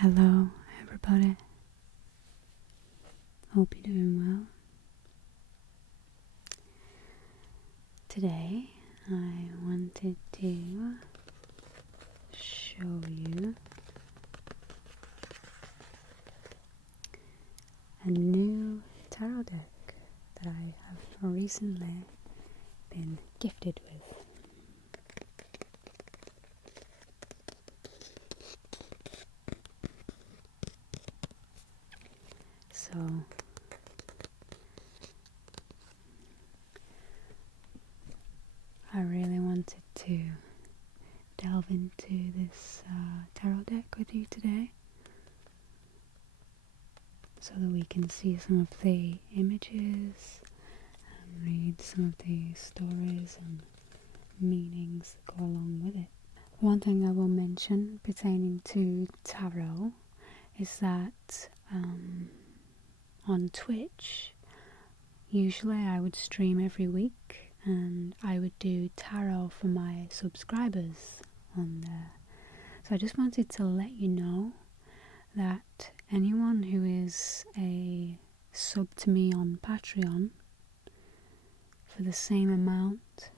Hello, everybody. Hope you're doing well. Today, I wanted to show you a new tarot deck that I have recently been gifted with. So, I really wanted to delve into this tarot deck with you today so that we can see some of the images and read some of the stories and meanings that go along with it. One thing I will mention pertaining to tarot is that on Twitch, usually I would stream every week and I would do tarot for my subscribers on there. So I just wanted to let you know that anyone who is a sub to me on Patreon for the same amount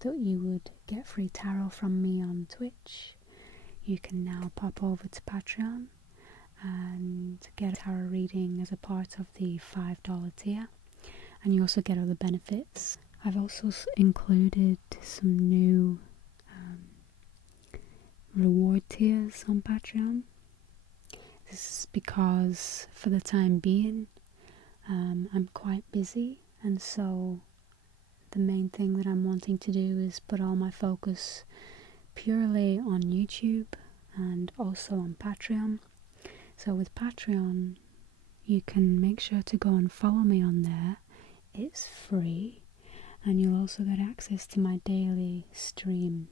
that you would get free tarot from me on Twitch, you can now pop over to Patreon and get a tarot reading as a part of the $5 tier, and you also get other benefits. I've also included some new reward tiers on Patreon. This is because for the time being I'm quite busy, and so the main thing that I'm wanting to do is put all my focus purely on YouTube and also on Patreon. So with Patreon, you can make sure to go and follow me on there. It's free, and you'll also get access to my daily stream,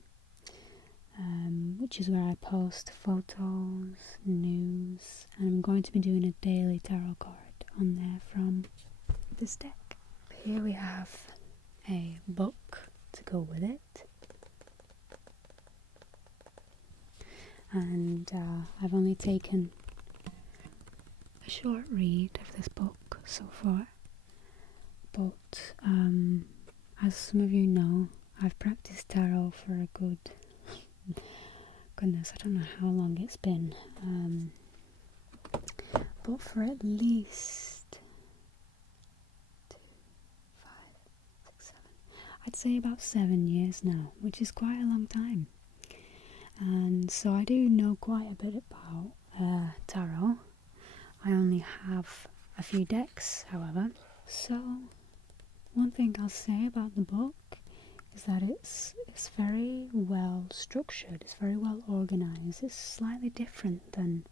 which is where I post photos, news, and I'm going to be doing a daily tarot card on there from this deck. Here we have a book to go with it, and I've only taken a short read of this book so far, but as some of you know, I've practiced tarot for a good goodness, I don't know how long it's been, but for at least 2, 5, 6, 7, I'd say about 7 years now, which is quite a long time. And so I do know quite a bit about tarot. I only have a few decks, however. So one thing I'll say about the book is that it's very well structured, it's very well organized. It's slightly different than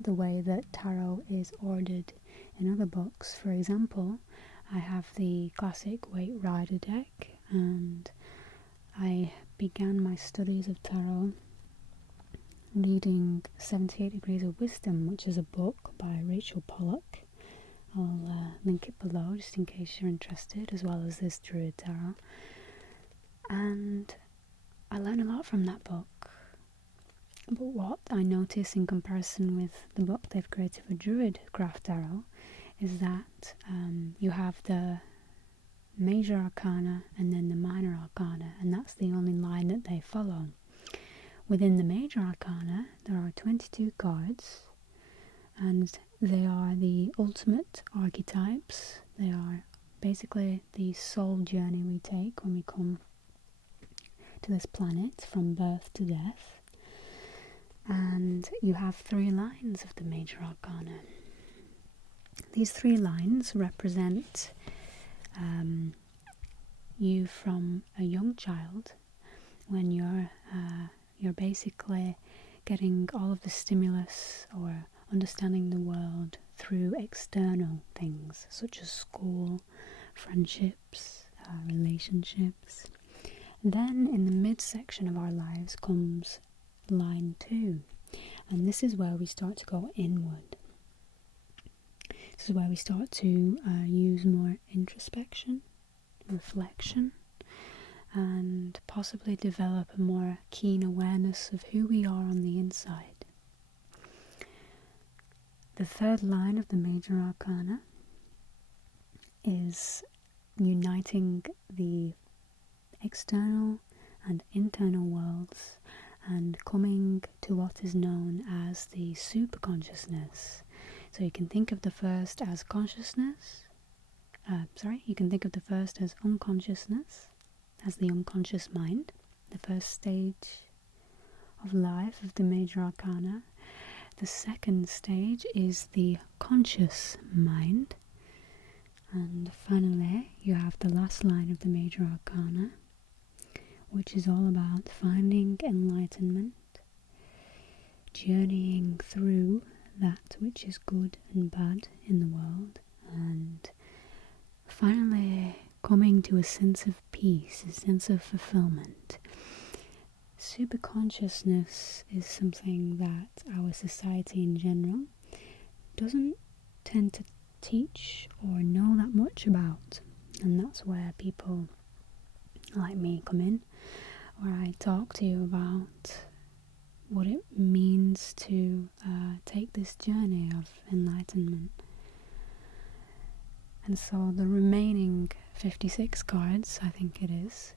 the way that tarot is ordered in other books. For example, I have the classic Weight Rider deck, and I began my studies of tarot reading 78 Degrees of Wisdom, which is a book by Rachel Pollock. I'll link it below just in case you're interested, as well as this Druid tarot. And I learned a lot from that book. But what I notice in comparison with the book they've created for Druid Craft Tarot is that you have the major arcana and then the minor arcana, and that's the only line that they follow. Within the major arcana, there are 22 cards, and they are the ultimate archetypes. They are basically the soul journey we take when we come to this planet from birth to death. And you have 3 lines of the major arcana. These 3 lines represent you from a young child, when you're basically getting all of the stimulus or understanding the world through external things such as school, friendships, relationships. Then in the midsection of our lives comes line 2, and this is where we start to go inward. This is where we start to use more introspection, reflection, and possibly develop a more keen awareness of who we are on the inside. The third line of the major arcana is uniting the external and internal worlds and coming to what is known as the superconsciousness. So you can think of the first as you can think of the first as unconsciousness, as the unconscious mind, the first stage of life of the major arcana. The second stage is the conscious mind. And finally, you have the last line of the major arcana, which is all about finding enlightenment, journeying through that which is good and bad in the world, and finally coming to a sense of peace, a sense of fulfillment. Superconsciousness is something that our society in general doesn't tend to teach or know that much about, and that's where people like me come in, where I talk to you about what it means to take this journey of enlightenment. And so the remaining 56 cards, I think it is,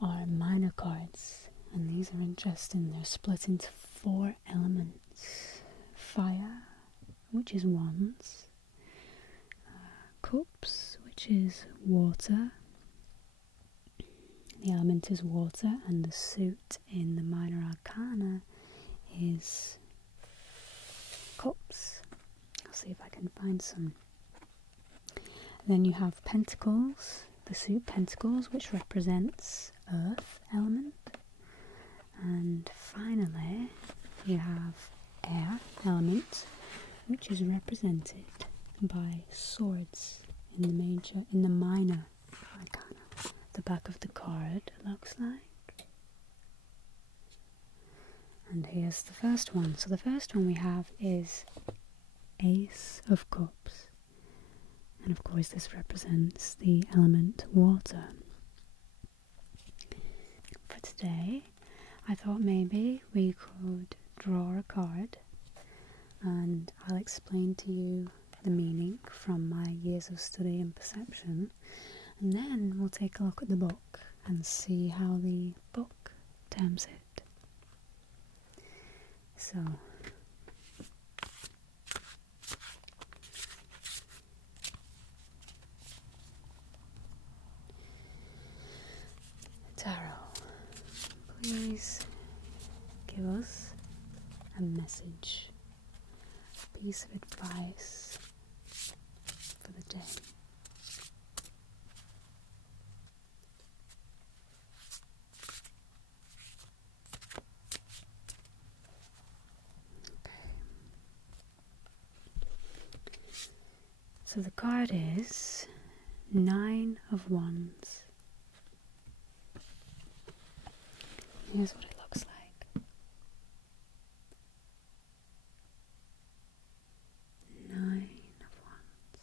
are minor cards, and these are interesting. They're split into 4 elements: fire, which is wands, cups, which is water. The element is water, and the suit in the minor arcana is cups. I'll see if I can find some. Then you have pentacles, the suit pentacles, which represents earth element. And finally, you have air element, which is represented by swords in the minor arcana. The back of the card looks like. And here's the first one. So the first one we have is Ace of Cups. And of course this represents the element water. For today, I thought maybe we could draw a card and I'll explain to you the meaning from my years of study and perception, and then we'll take a look at the book and see how the book terms it. So, Tarot, please give us a message, a piece of advice for the day. So the card is 9 of Wands. Here's what it looks like. 9 of Wands.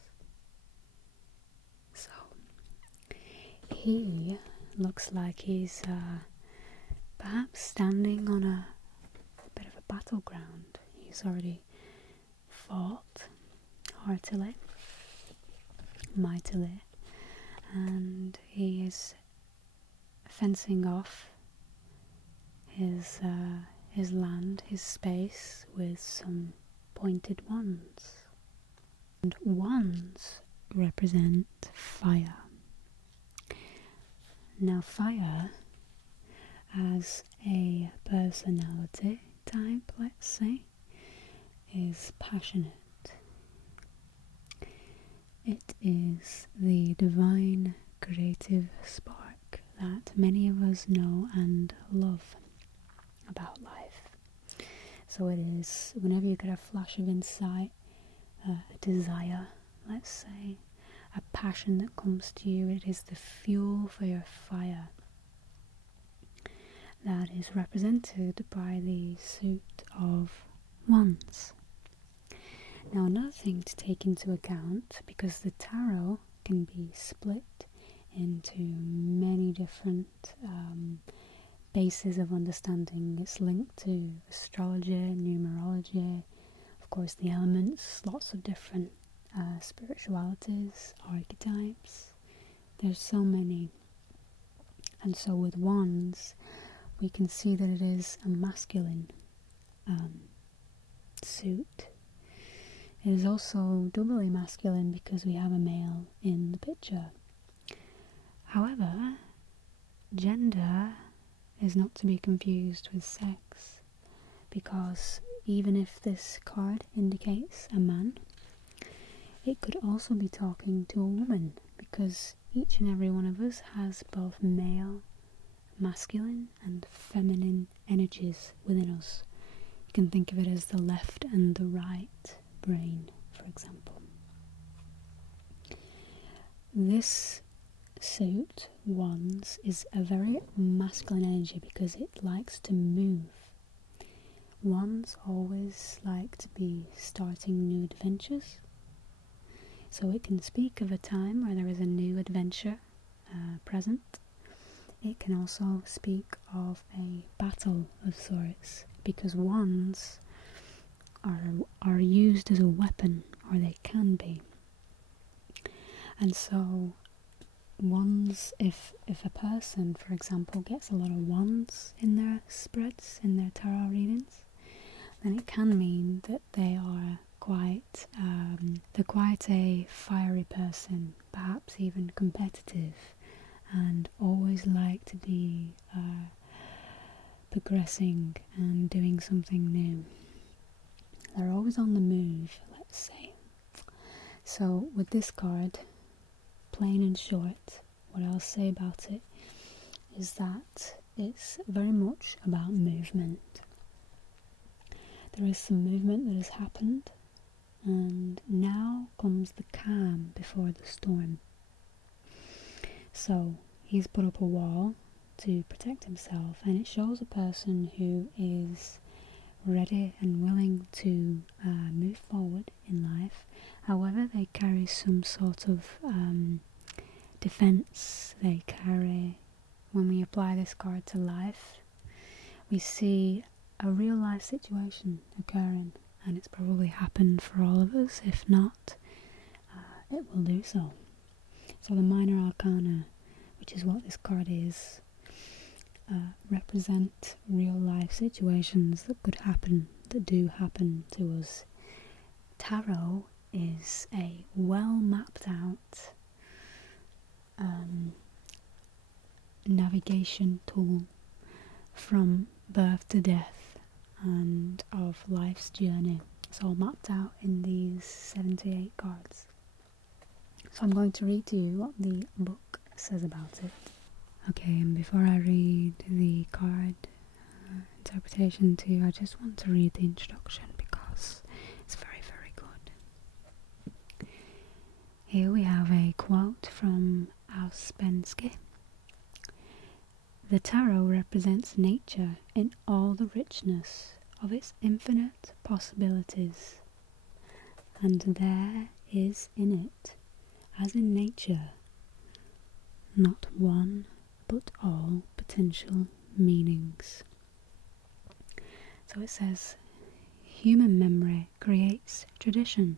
So he looks like he's perhaps standing on a bit of a battleground. He's already fought heartily, mightily, and he is fencing off his land, his space, with some pointed wands. And wands represent fire. Now fire, as a personality type, let's say, is passionate. It is the divine creative spark that many of us know and love about life. So it is, whenever you get a flash of insight, a desire, let's say, a passion that comes to you, it is the fuel for your fire. That is represented by the suit of wands. Now another thing to take into account, because the tarot can be split into many different bases of understanding. It's linked to astrology, numerology, of course the elements, lots of different spiritualities, archetypes. There's so many. And so with wands, we can see that it is a masculine suit. It is also doubly masculine because we have a male in the picture. However, gender is not to be confused with sex, because even if this card indicates a man, it could also be talking to a woman, because each and every one of us has both male, masculine and feminine energies within us. You can think of it as the left and the right brain, for example. This suit, wands, is a very masculine energy because it likes to move. Wands always like to be starting new adventures, so it can speak of a time where there is a new adventure present. It can also speak of a battle of sorts, because wands are used as a weapon, or they can be. And so wands, if a person, for example, gets a lot of wands in their spreads, in their tarot readings, then it can mean that they are quite a fiery person, perhaps even competitive, and always like to be progressing and doing something new. They're always on the move, let's say. So with this card, plain and short, what I'll say about it is that it's very much about movement. There is some movement that has happened, and now comes the calm before the storm. So he's put up a wall to protect himself, and it shows a person who is ready and willing to move forward in life. However, they carry some sort of defense. They carry, when we apply this card to life, we see a real life situation occurring, and it's probably happened for all of us. If not, it will do so. So the minor arcana, which is what this card is, represent real life situations that could happen, that do happen to us. Tarot is a well mapped out navigation tool from birth to death and of life's journey. It's all mapped out in these 78 cards. So I'm going to read to you what the book says about it. Okay, and before I read the card interpretation to you, I just want to read the introduction because it's very, very good. Here we have a quote from Ouspensky. The tarot represents nature in all the richness of its infinite possibilities, and there is in it, as in nature, not one but all potential meanings. So it says, human memory creates tradition,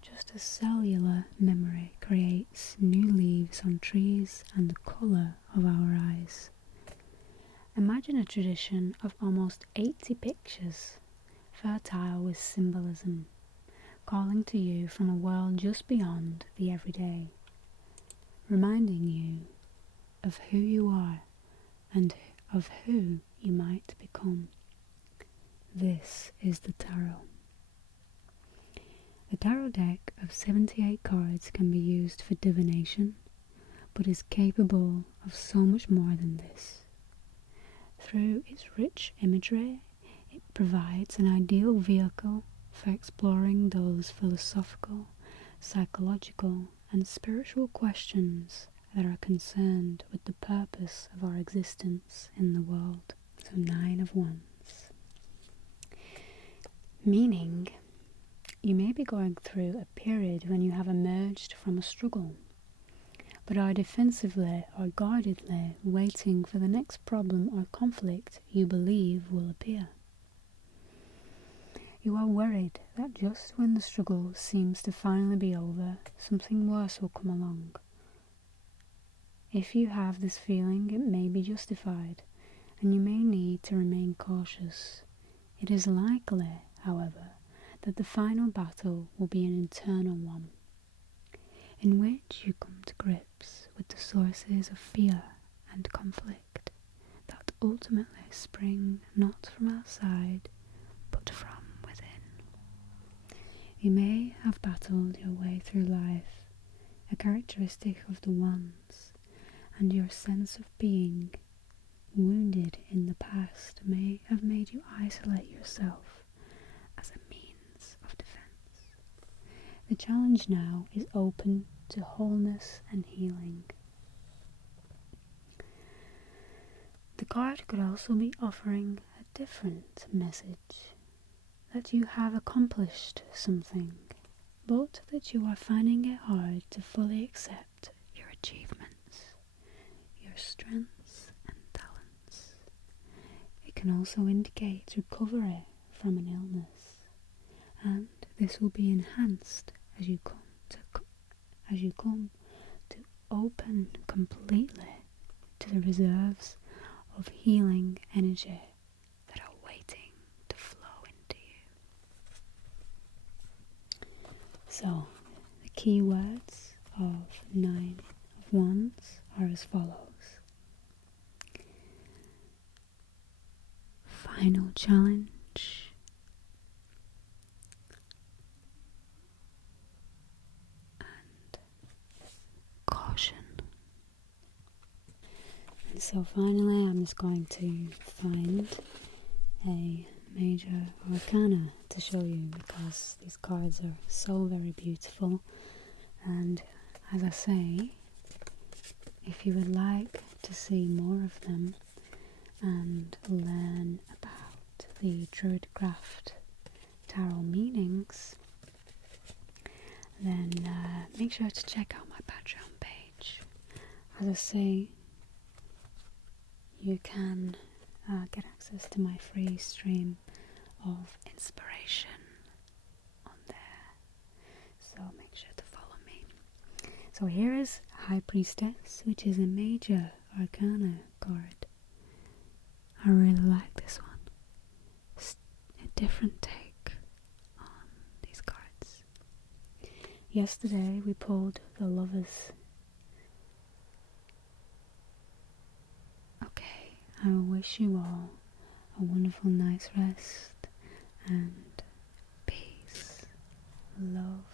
just as cellular memory creates new leaves on trees and the colour of our eyes. Imagine a tradition of almost 80 pictures, fertile with symbolism, calling to you from a world just beyond the everyday, reminding you of who you are and of who you might become. This is the tarot. The tarot deck of 78 cards can be used for divination, but is capable of so much more than this. Through its rich imagery, it provides an ideal vehicle for exploring those philosophical, psychological, and spiritual questions that are concerned with the purpose of our existence in the world. So 9 of Wands. Meaning, you may be going through a period when you have emerged from a struggle, but are defensively or guardedly waiting for the next problem or conflict you believe will appear. You are worried that just when the struggle seems to finally be over, something worse will come along. If you have this feeling, it may be justified, and you may need to remain cautious. It is likely, however, that the final battle will be an internal one, in which you come to grips with the sources of fear and conflict that ultimately spring not from outside, but from within. You may have battled your way through life, a characteristic of the ones, and your sense of being wounded in the past may have made you isolate yourself as a means of defense. The challenge now is open to wholeness and healing. The card could also be offering a different message, that you have accomplished something, but that you are finding it hard to fully accept your achievements, your strengths and talents. It can also indicate recovery from an illness, and this will be enhanced as you come to open completely to the reserves of healing energy that are waiting to flow into you. So, the key words of 9 of Wands are as follows: final challenge, and caution. And so finally I'm just going to find a major arcana to show you, because these cards are so very beautiful. And as I say, if you would like to see more of them and learn about the Druid craft tarot meanings, then make sure to check out my Patreon page. As I say, you can get access to my free stream of inspiration on there, so make sure to follow me. So here is High Priestess, which is a major arcana card. I really like this one. It's a different take on these cards. Yesterday we pulled the Lovers. Okay, I will wish you all a wonderful night's rest and peace, love,